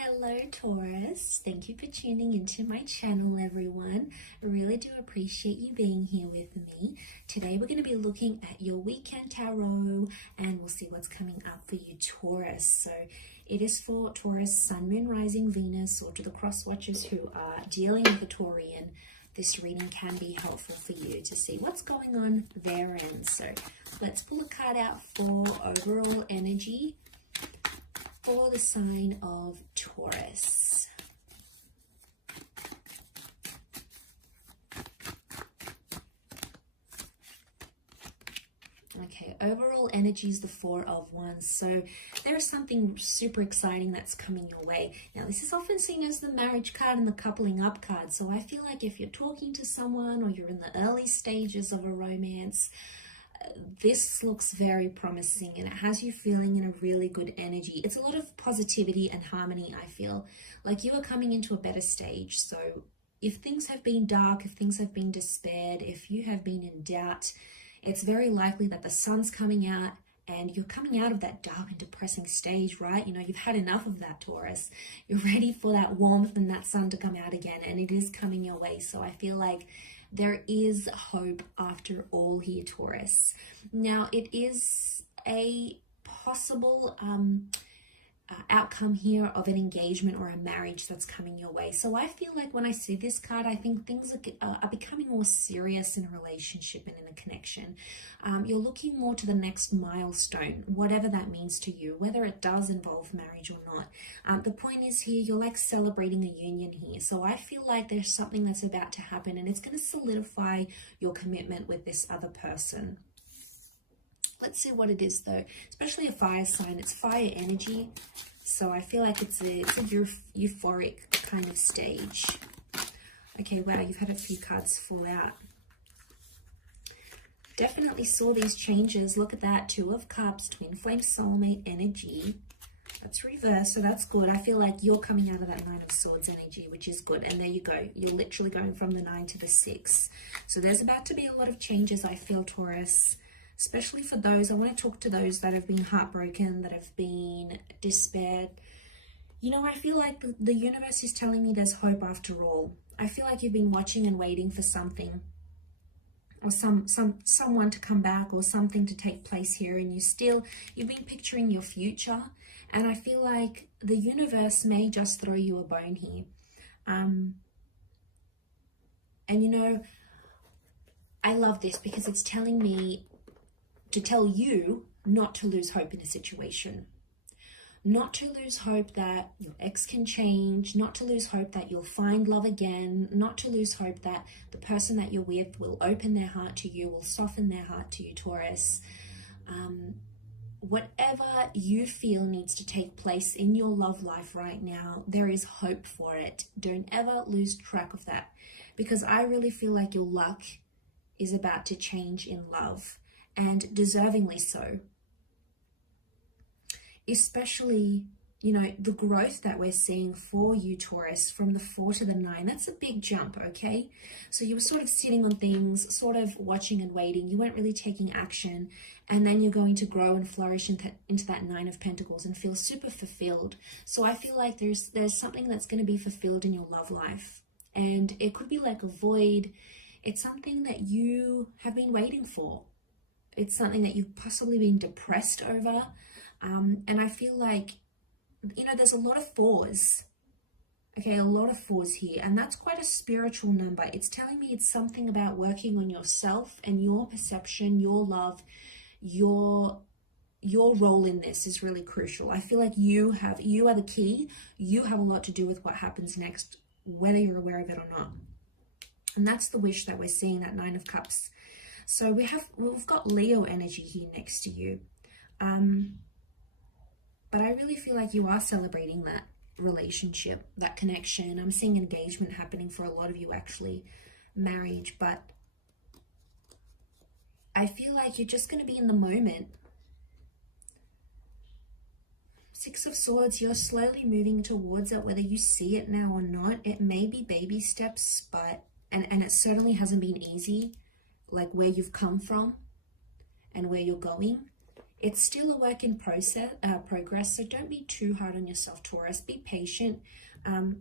Hello Taurus, thank you for tuning into my channel everyone. I really do appreciate you being here with me. Today we're going to be looking at your weekend tarot and we'll see what's coming up for you Taurus. So it is for Taurus, Sun, Moon, Rising, Venus, or to the cross watchers who are dealing with a Taurian. This reading can be helpful for you to see what's going on their end. So let's pull a card out for overall energy for the sign of Taurus. Okay, overall energy is the Four of Wands. So there is something super exciting that's coming your way. Now, this is often seen as the marriage card and the coupling up card. So I feel like if you're talking to someone or you're in the early stages of a romance, this looks very promising and it has you feeling in a really good energy. It's a lot of positivity and harmony. I feel like you are coming into a better stage. So if things have been dark, if things have been despaired, if you have been in doubt, it's very likely that the sun's coming out and you're coming out of that dark and depressing stage, right? You know, you've had enough of that, Taurus. You're ready for that warmth and that sun to come out again, and it is coming your way. So I feel like there is hope after all here, Taurus. Now, it is a possible outcome here of an engagement or a marriage that's coming your way. So I feel like when I see this card, I think things are becoming more serious in a relationship and in a connection. You're looking more to the next milestone, whatever that means to you, whether it does involve marriage or not. The point is here, you're like celebrating a union here. So I feel like there's something that's about to happen and it's going to solidify your commitment with this other person. Let's see what it is though, especially a fire sign. It's fire energy. So I feel like it's a euphoric kind of stage. Okay, wow, you've had a few cards fall out. Definitely saw these changes. Look at that, Two of Cups, twin flame soulmate energy. That's reversed, so that's good. I feel like you're coming out of that Nine of Swords energy, which is good. And there you go. You're literally going from the 9 to the 6. So there's about to be a lot of changes, I feel, Taurus. Especially for those, I want to talk to those that have been heartbroken, that have been despaired. You know, I feel like the universe is telling me there's hope after all. I feel like you've been watching and waiting for something or someone to come back or something to take place here, and you've been picturing your future, and I feel like the universe may just throw you a bone here. And you know, I love this because it's telling me to tell you not to lose hope in a situation, not to lose hope that your ex can change, not to lose hope that you'll find love again, not to lose hope that the person that you're with will open their heart to you, will soften their heart to you, Taurus. Whatever you feel needs to take place in your love life right now, there is hope for it. Don't ever lose track of that, because I really feel like your luck is about to change in love. And deservingly so. Especially, you know, the growth that we're seeing for you, Taurus, from the 4 to the 9, that's a big jump, okay? So you were sort of sitting on things, sort of watching and waiting. You weren't really taking action. And then you're going to grow and flourish into that 9 of Pentacles and feel super fulfilled. So I feel like there's something that's going to be fulfilled in your love life. And it could be like a void. It's something that you have been waiting for. It's something that you've possibly been depressed over. And I feel like, you know, there's a lot of 4s. Okay, a lot of 4s here. And that's quite a spiritual number. It's telling me it's something about working on yourself and your perception, your love, your role in this is really crucial. I feel like you are the key. You have a lot to do with what happens next, whether you're aware of it or not. And that's the wish that we're seeing, that 9 of Cups. So we've got Leo energy here next to you. But I really feel like you are celebrating that relationship, that connection. I'm seeing engagement happening for a lot of you, actually, marriage. But I feel like you're just going to be in the moment. 6 of Swords, you're slowly moving towards it, whether you see it now or not. It may be baby steps, but and it certainly hasn't been easy. Like where you've come from and where you're going, It's still a work in progress, so don't be too hard on yourself, Taurus. Be patient,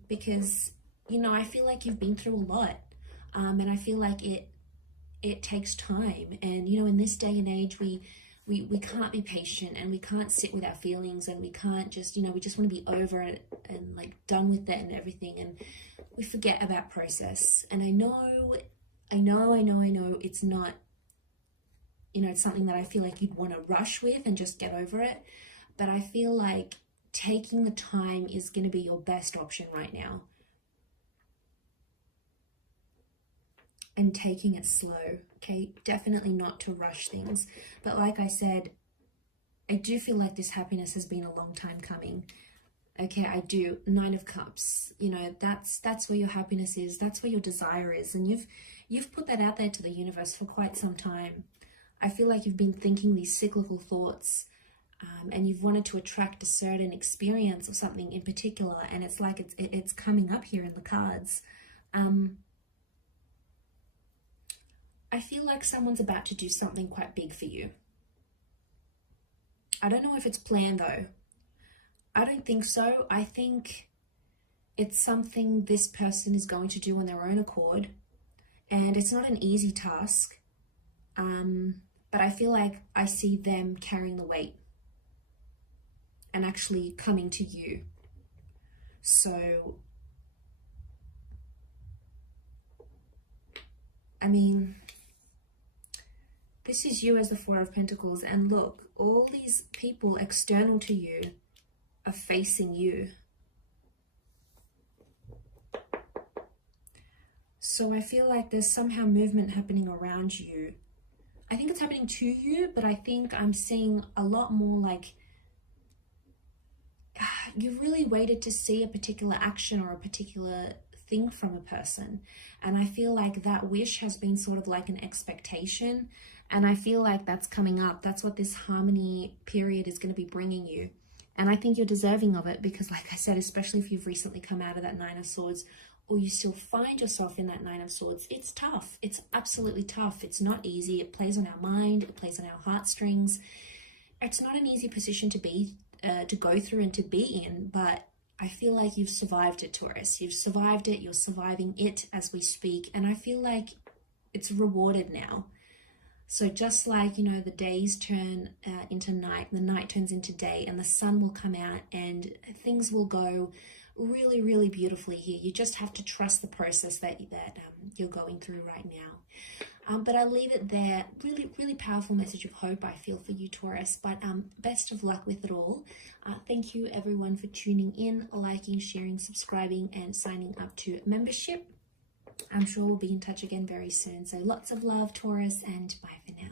because, you know, I feel like you've been through a lot, and I feel like it takes time. And, you know, in this day and age, we can't be patient, and we can't sit with our feelings, and we can't just, you know, we just want to be over it and like done with it and everything, and we forget about process. And I know it's not, you know, it's something that I feel like you'd want to rush with and just get over it. But I feel like taking the time is going to be your best option right now. And taking it slow, okay? Definitely not to rush things. But like I said, I do feel like this happiness has been a long time coming. Okay, I do. 9 of Cups, you know, that's where your happiness is. That's where your desire is. And you've put that out there to the universe for quite some time. I feel like you've been thinking these cyclical thoughts, and you've wanted to attract a certain experience or something in particular, and it's like it's coming up here in the cards. I feel like someone's about to do something quite big for you. I don't know if it's planned though. I don't think so. I think it's something this person is going to do on their own accord, and it's not an easy task. But I feel like I see them carrying the weight and actually coming to you. So, I mean, this is you as the 4 of Pentacles. And look, all these people external to you are facing you. So I feel like there's somehow movement happening around you. I think it's happening to you, but I think I'm seeing a lot more like you really waited to see a particular action or a particular thing from a person. And I feel like that wish has been sort of like an expectation. And I feel like that's coming up. That's what this harmony period is going to be bringing you. And I think you're deserving of it because, like I said, especially if you've recently come out of that 9 of Swords, or you still find yourself in that 9 of Swords, it's tough. It's absolutely tough. It's not easy. It plays on our mind. It plays on our heartstrings. It's not an easy position to be, to go through and to be in, but I feel like you've survived it, Taurus. You've survived it. You're surviving it as we speak. And I feel like it's rewarded now. So just like, you know, the days turn into night, the night turns into day, and the sun will come out and things will go really, really beautifully here. You just have to trust the process that you're going through right now. But I'll leave it there. Really, really powerful message of hope, I feel, for you, Taurus. But best of luck with it all. Thank you, everyone, for tuning in, liking, sharing, subscribing, and signing up to membership. I'm sure we'll be in touch again very soon. So lots of love, Taurus, and bye for now.